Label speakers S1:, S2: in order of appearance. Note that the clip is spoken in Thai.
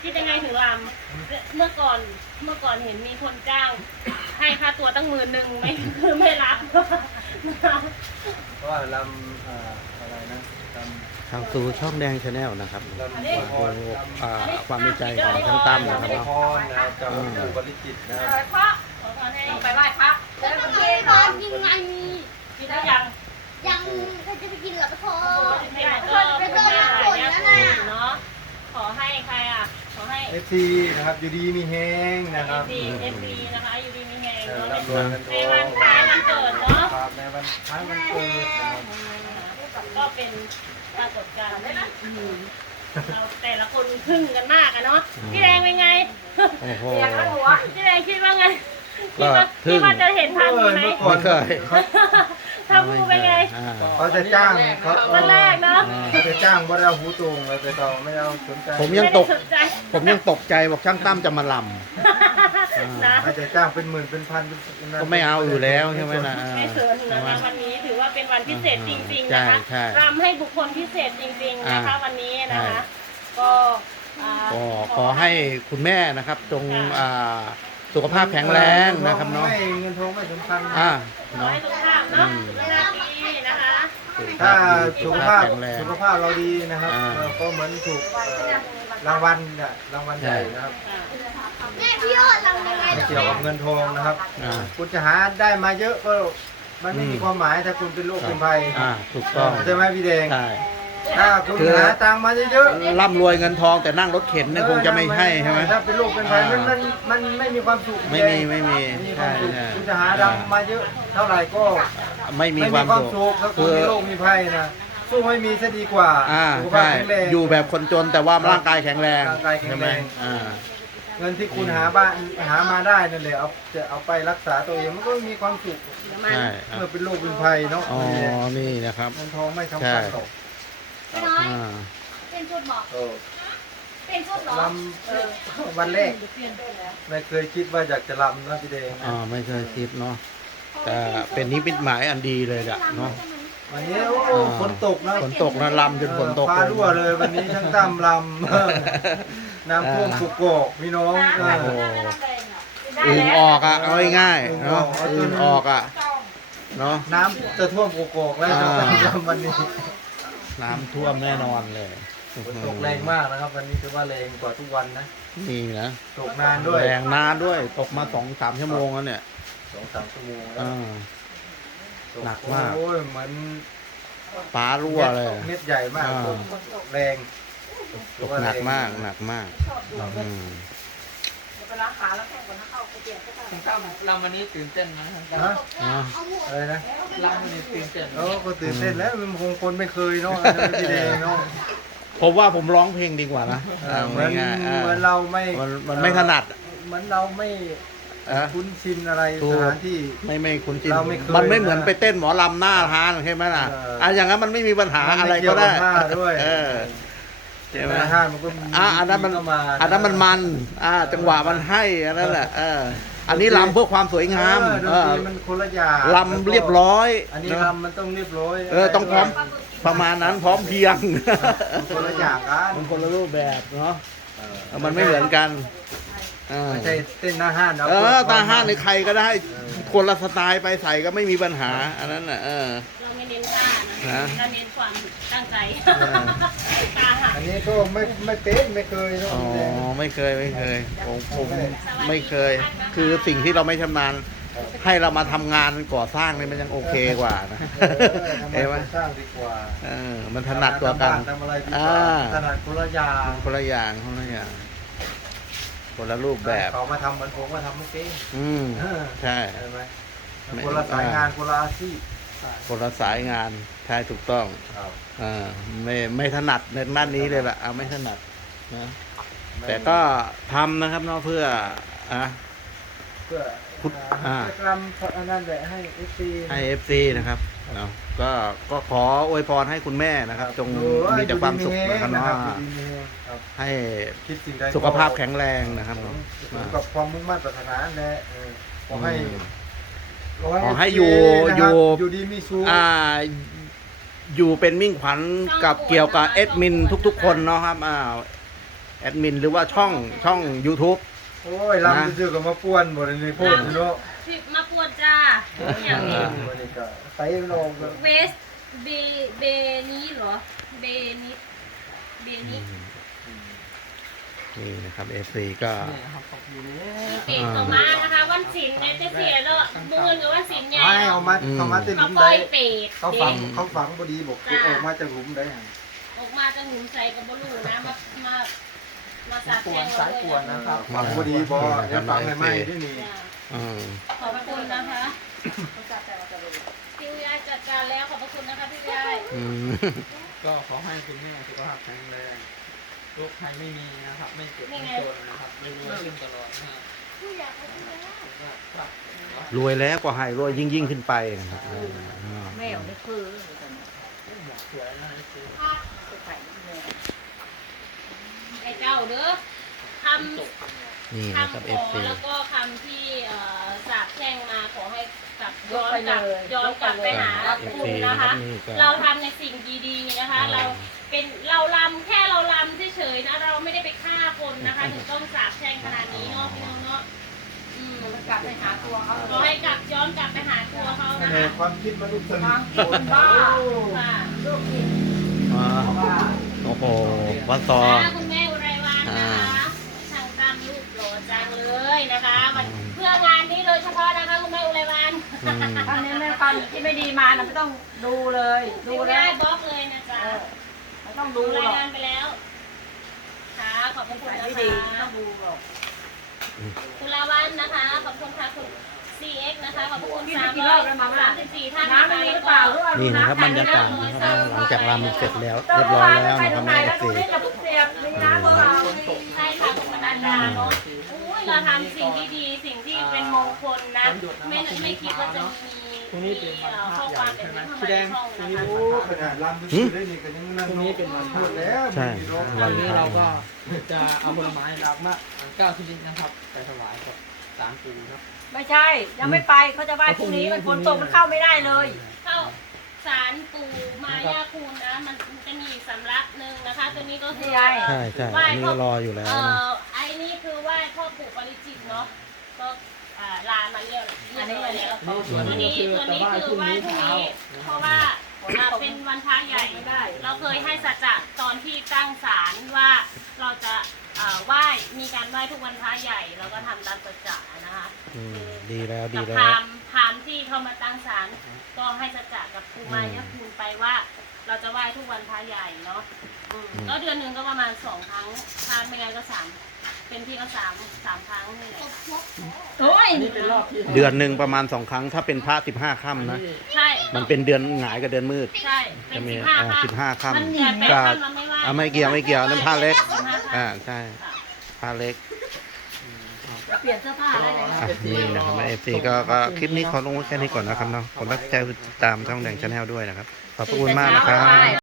S1: คิดยังไงถึงลำเมื่อก่อนเห็นมีคนจ้าง ให้ค่าตัวตั้ง10,000ไม่คือไม่รับ
S2: เพราะว่าลำอะไรนะลำ
S3: ทางสู่ช่องแดงชาแนลนะครับ
S2: ลำ
S3: มา
S2: พ
S3: ดู
S2: รลำ
S3: ความในใจของช่างตั้มนะครับ
S2: พ
S3: เนาะ
S2: รนะครับจากหลวงปู่บริจิตรนะครับ
S1: ขอพรให้ไปไหว้พระ
S4: แล้วทำไมร้านยังไง
S1: กินแล้วยัง
S4: ยังใครจะไปกินเหรอปะโท
S1: ไม่ได้ก็ไม่ได้เนาะขอให้ใครอ่ะขอให้
S2: FC นะครับอยู่ดีมีแห้งนะครับ
S1: FB นะคะอยู่ดีมีแหง
S2: ร่ำรวยเงินท
S1: ใน
S2: อง
S1: วันคล้ายวันเกิดเนาะ
S2: ครับในวันคล้ายวันเกิดนะครับ
S1: ก็เป็นปรากฏการณ์ที่เราแต่ละคนพึ่งกันมากอะเนาะพี่แดงเป็นไง
S3: โอ้โห
S1: พี่แดงคิดว่าไง
S3: ก็ทึ่
S1: คิด
S3: ง
S1: ว่าจะเห็นทันไหม
S3: ไม่เคย
S1: ถ้าพูดเป็นไง
S2: เขาจะจ้างเขา
S1: วันแรกเนาะ
S2: เขาจะจ้างว่าเราหูตรงเลยแต่เราไม่เอาสนใจ
S3: ผมยังตก
S1: ไได้สนใจ
S3: ผมยังตกใจบอกช่างตั้มจะมาล
S1: นะ
S2: เขาจะจ้างเป็นหมื่นเป็นพันเป็น
S3: ำก็ไม่เอาอยู่แล้วใช่ไหมนะ
S1: ไม่เสริมนะคะวันนี้ถือว่าเป็นวันพิเศษจริงๆนะคะ
S3: ใช่
S1: รำให้บุคคลพิเศษจริงๆนะคะวันนี้นะคะ ก็อ่า
S3: ก็ขอให้คุณแม่นะครับจงสุขภาพแข็งแรงนะครับเนาะ
S2: ไม่เงินทองไม่สำคัญ
S3: อ่า
S1: ขอ
S3: เนาะ
S1: ให้สุขภาพเนาะสุขภาพดีนะคะ
S2: ถ้าสุขภาพ
S3: แข็งแรง
S2: สุขภาพเราดีนะครับ
S3: อ่า
S2: ก็เหมือนถูกรางวัลเนี่ยรางวัลใหญ่นะครับ
S4: แม่พี่ยอดทำยังไง
S2: ไม่เกี่ยวกับเงินทองนะครับ
S3: อ่า
S2: คุณจะหาได้มาเยอะก็มันไม่มีความหมายถ้าคุณเป็นโรคเป็นภัย
S3: ถูกต้อง
S2: ใช่ไหมพี่แดง
S3: ใช่
S2: ถ้าคุณหาตังค์มาเยอะ
S3: ร่ำรวยเงินทองแต่นั่งรถเข็นเนี่ยคงจะไม่ใช่ใช่ไหม
S2: ถ้าเป็นโรคเป็นภัยมันไม่มีความสุข
S3: ไม่มีไม่มี
S2: ไม่มีค
S3: ใช่
S2: วามสุข
S3: ใช่
S2: คุณจะหาดังมาเยอะเท่าไหร่ก็
S3: ไม่มี
S2: ไม่
S3: ค
S2: มี
S3: วาม
S2: ความ
S3: สุ
S2: สุ
S3: ข
S2: ขถ้าคุณ
S3: คือ
S2: มีโรคมีภัยนะสู้ไม่มีซะดีกว่าสุขภาพ
S3: ใช่
S2: แข็งแรง
S3: อยู่แบบคนจนแต่ว่าร่างกายแข็งแรง
S2: ร่างกายแข็งแรง
S3: ใช่ไหม
S2: เงินที่คุณหามาได้นั่นแหละเอาไปรักษาตัวเองมันก็มีความสุข
S3: ใช่
S2: เมื่อเป็นโรคเป็นภัยเนาะ
S3: อ๋อนี่นะครับ
S2: เงินทองไม่สำคัญหรอก
S4: พี่น้อย
S3: อ่า
S4: เป็นชุดบอก
S2: เออ
S4: เป็นชุดเหรอ
S2: ลำวันแรกไม่เคยคิดว่าอยากจะลำนะพี่แดง
S3: ไม่เคยคิดเนาะแต่เป็นนิมิตหมายอันดีเลยอะเนาะ
S2: วันนี้โอ้ฝนตกนะ
S3: ฝนตกนะลำจนฝนตก
S2: ฟ้ารั่วเลยวันนี้ช่างตั้มลำน้ำท่วมกุกอกพี่น้อง
S3: โอ้โหอึ่งออกอะเอาง่ายๆเนาะอึ่งออกอะเนาะ
S2: น้ำจะท่วมกุกอกแล้วช่างตั้มลำวันนี้
S3: น้ำท่วมแน่นอนเลย
S2: ฝนตกแรงมากนะครับ วันนี้ถือว่าแรงกว่าทุกวันนะ
S3: นี่นะ
S2: ตกนานด้วย
S3: แรงนานด้วยตกมา2-3 ชั่วโมงแล้วเนี่ย
S2: 2-3 ชั่วโมงแล้ว
S3: อ่า
S2: ต
S3: หนักมาก
S2: โอ้ยเหมือน
S3: ฟ้ารั่วเลย
S2: เม็ดใหญ่มาก
S3: อ่า
S2: ตกแรง
S3: ตกหนักมากหนักมากอืม
S5: คุณตั้มรำวันนี้ตื่นเต้นไหมครับ
S2: ฮะ
S3: เนาะ
S2: อะไรนะ
S5: รำวันนี้ตื่นเต้นไหม
S2: โอ้ก็ตื่นเต้นแล้วมันคงคนไม่เคยเนาะพี่แดงเนาะ
S3: ผมว่าผมร้องเพลงดีกว่านะ
S2: เหมือน
S3: ง่ายๆ
S2: เหมือนเราไม่
S3: มันไม่ถนัด
S2: เหมือนเราไม่
S3: อ่ะ
S2: คุ้นชินอะไร
S3: ถู
S2: ส
S3: ก
S2: ถานที่
S3: ไม่คุ้นชิน
S2: เราไม่เคย
S3: มันไม่เหมือนไปเต้นหมอลำหน้าทานใช่ไหมล่ะ
S2: เอออ่
S3: อย่างนั้นมันไม่มีปัญหา
S2: มันไม่
S3: อะไรก็ได้
S2: เกี่ยวกับท่าด้วย
S3: เออใช่ไหม
S2: ห้างมันก็
S3: อันนั้นมัน
S2: เข้ามา
S3: อันนั้นมันจังหวะมันให้อันนั้นแหละอันนี้ลำเพื่อความสวยงาม
S2: ดนตรีมันคนละอย่าง
S3: ลำเรียบร้อย
S2: อันนี้
S3: เนอะ
S2: ลำมันต้องเรียบร้อย
S3: ต้องพร้อมประมาณนั้นพร้อมเพรียง
S2: มันคนละอย่างกัน
S3: มันคนละรูปแบบเนาะมันไม่เหมือนกัน
S2: ไม่ใช่เต้นหน้าห้าน
S3: ตาห้านในใครก็ได้คนละสไตล์ไปใส่ก็ไม่มีปัญหา อันนั้นน่ะ
S1: เราไม่เน้นท่านะเราเน้นความตั้งใจตาหัก
S2: อันนี้ก็ไม่เป็นไม่เคยเนาะ
S3: อ๋อไม่เคยผมไม่เคย คือสิ่งที่เราไม่ชำนาญให้เรามาทำงานก่อสร้างนี่มันยังโอเคกว่านะ
S2: ทำไม
S3: เห็นไหม
S2: สร้างดีกว่า
S3: มันถนัดกว่ากัน
S2: ทำอะไรดีกว่าถนัดคนละอย่าง
S3: คนละอย่างคนละอย่างคนละรูปแบบ
S2: เขามาทำเหมือนผมมาทำไม่เป็น
S3: ใช่
S2: ใช่ไหมคนละสายงานคนละอาชีพ
S3: คนละสายงานใช่ถูกต้อง
S2: ครับ
S3: ไม่ถนัดในด้านนี้เลยล่ะไม่ถนัดนะแต่ก็ทำนะครับเนาะเพื่อ
S2: เพื่อ
S3: พุทธ
S2: กิจกรรมอันนั้นแหละให้เอฟซี
S3: ให้ FC นะครับเนาะก็ขออวยพรให้คุณแม่นะครับ จงมีแต่ความสุขนะครับเนาะให้
S2: คิดสิ่งใด
S3: สุขภาพแข็งแรงนะครับ
S2: สมกับความมุ่งมั่นปรารถนาแหละขอให้
S3: ขอให้อยู่
S2: อยู่ดีมีสุข
S3: อยู่เป็นมิ่งขวัญกับเกี่ยวกับเอดมินทุกๆคนเนาะครับแอดมินหรือว่าช่อง YouTube
S2: โอ้ยลำซื่อๆก็มาป่วนบ่ได้ในพูดเนาะ
S1: ที่มาปวดจ้าอย่างนี้
S2: วันนี้ก็ไปลงก็
S1: เวสเบนี้เหรอเบนี้
S3: นี่นะครับ FC ก็
S5: เนี่ยครับขอบคุณเลย
S1: เปดเขามานะคะวันศิลป์เนี่ยจะเสียแล้วมือหรือวันศิลป์ใหญ่
S2: ไม่เอามาเขามาเต้นห
S1: เขา
S2: ลุม
S1: ปล่
S2: ได้
S1: อยเป็ด
S2: เขาฝังพอดีบอกออกมาจากหลุมได้
S1: ออกมาจะหนุนใส่กับบลูนะมาสาด
S5: ปว
S1: แช่
S5: น
S1: ง
S5: สายปวนนะครับ
S2: ฝังพอดีบ่ได้ฝังใหม่ๆที่นี่
S1: ขอบพระคุณนะคะพี่ยายจัดการแล้วขอบพระคุณนะคะพี่ยาย
S5: ก็ขอให้คุณแม่สุขภาพแข็งแรงโรคภัยไม่มีนะครับ ไม่เจ็บไม่จนนะครับรวยๆขึ้นตลอดนะฮะครับ
S3: รวยแล้วก็ให้รวยยิ่งขึ้นไปนะครับ
S6: แม่ไม่คือ
S5: หมวกสวยนะคือ
S1: ไอ้เจ้าเด้อค
S3: นี่
S1: ำ
S3: นะครับ
S1: คำขอ
S3: FC
S1: แล้วก็คำที่สาบแช่งมาขอให้กลับย้อนกลับไปหาคุณนะคะ เราทำในสิ่งดีๆนะคะ เราลำแค่เราลำเฉยๆนะเราไม่ได้ไปฆ่าคนนะคะถึงต้องสาบแช่งขนาดนี้เนาะพี่น้องเนาะ
S6: กลับไปหาตัวเขา
S1: ขอให้ย้อนกลับไปหาตัวเขานะ
S2: แต่
S1: คะ
S2: ความคิดมนุษย์สนิท
S6: บ้า
S1: ค่ะ
S3: โอ้โหวัดซอ
S1: คุณแม่อุไรวันนะคะช่างตามลูกโหลจังเลยนะคะมันเพื่องานนี้โดยเฉพาะนะคะคุณแม่อุไรวัน
S6: อันนี้แม่ฟันที่ไม่ดีมานะไม่ต้องดูเลยดู
S1: ดู
S6: แล้
S1: ได้
S6: ว
S1: บล็อกเลยนะจ๊ะ
S6: ไม่ต้อง
S1: ดู
S6: ดูห
S1: ราร
S6: อย ก
S1: งานไปแล้วค่ะขอบคุณ
S6: ใส่
S1: นะ
S6: ไม่
S1: คะ
S6: ดีไม่ต้องดูหรอก
S1: คุณลาวันนะคะขอบคุณค่ะคุณ CX นะคะขอบคุณ
S6: กิน
S1: 3
S6: กี่รอบแล้วมาม่า
S1: 34ท่าน
S6: น้ำไม่มีหรือเปล่าหรือว่า
S3: นี่นะครับบรรยากาศนะครับหลังจากรำเสร็จแล้วเรียบร้อยแล้ว
S6: ไป
S3: นะค
S6: ต
S3: รั
S6: ร
S3: บ
S6: งไหน
S3: แม่
S6: แล้วดู
S3: FC
S6: นี่เราเพิ่งเสียบมีน้ำหรือเปล่า
S1: ใช่ค่ะคุณมนันดาเนาะอุ้ยเราทำสิ่งที่ดีสิ่งที่เป็นมงคลนะไม่คิดว่าจะมี
S5: พรุ่งนี้เป็นวันพ
S1: ข้อ
S5: ระ
S1: ค
S5: ให
S1: วา
S5: ญ่
S1: มเป็น
S5: ใช่ไหม
S1: ที่
S5: พี่
S1: เข้า
S5: แด
S1: มาง ใน
S5: พ
S1: ช่
S5: รุ่
S1: อง
S5: งนี้
S1: นะคะ
S2: ขนาดลำซื่อๆได้นี่ก็ยังนั่น
S5: พรุ่งนี้เป็นวันพ
S2: พู
S5: ระ
S2: ดแล้ว
S3: ใช่
S5: วันนี้เราก็จะเอาผลไม้รับมา9ชนิดนะครับไปถวายกับศาลปู่ครับ
S6: ไม่ใช่ ยังไม่ไปเขาจะไหว้พรุ่งนี้มันฝนตกมันเข้าไม่ได้เลย
S1: เข้าสารปู่มายาคูณนะมันจะมีสำรับหนึ่งนะคะ ตัวนี้ก็คือ
S3: ใช่ใช่อันนี้ก็รออยู่แล้วนะ
S1: ไอ้นี่คือไหว้พ่อปู่ปริจิตรเนาะก็ลานมาเรียบร้อยแล้ว ตัวนี้คือไหว้พรุ่งนี้เพราะว่าเป็นวันพระใหญ่เราเคยให้สัจจะตอนที่ตั้งศาลว่าเราจะไหว้มีการไหว้ทุกวันพระใหญ่เราก็ทำตามสัจจะนะคะ
S3: ดีแล้วดี
S1: กับ
S3: แล้ว
S1: พราหมณ์ที่เขามาตั้งศาลก็ให้สัจจะกับครูมายาคูณไปว่า เราจะไหว้ทุกวันพระใหญ่เนาะก็เดือนหนึ่งก็ประมาณ2 ครั้งถ้าไม่งั้นก็3เป็นที่ก็3 ครั้งนี่แหละ
S6: โอ้ย
S5: นี่เป็นรอบที่
S3: เดือนหนึ่งประมาณ2 ครั้ง ถ้าเป็นพระ15 ค่ำนะ
S1: ใช่
S3: มันเป็นเดือนหงายกับเดือนมืด
S1: ใช่เป็
S3: จะ
S1: น
S3: มี
S1: 15 ค่ำ
S3: 15
S1: มัน
S3: ค่ำ
S1: แต่
S3: ก็
S1: ค่ำเราไม่ไหว้
S3: ไม่เกี่ยวนั่นผ้าเล็ก
S1: 15 ค่ำ
S3: ใช่ผ้าเล็ก
S6: เปลี่ยนเสื้อผ้าได้เลย
S3: นี่นะครับเอฟซีก็คลิปนี้ขอลงไว้แค่นี้ก่อนนะครับเนาะขอรับใจติดตามช่องแดงชาแนลด้วยนะครับ ขอบพระคุณมากนะครับ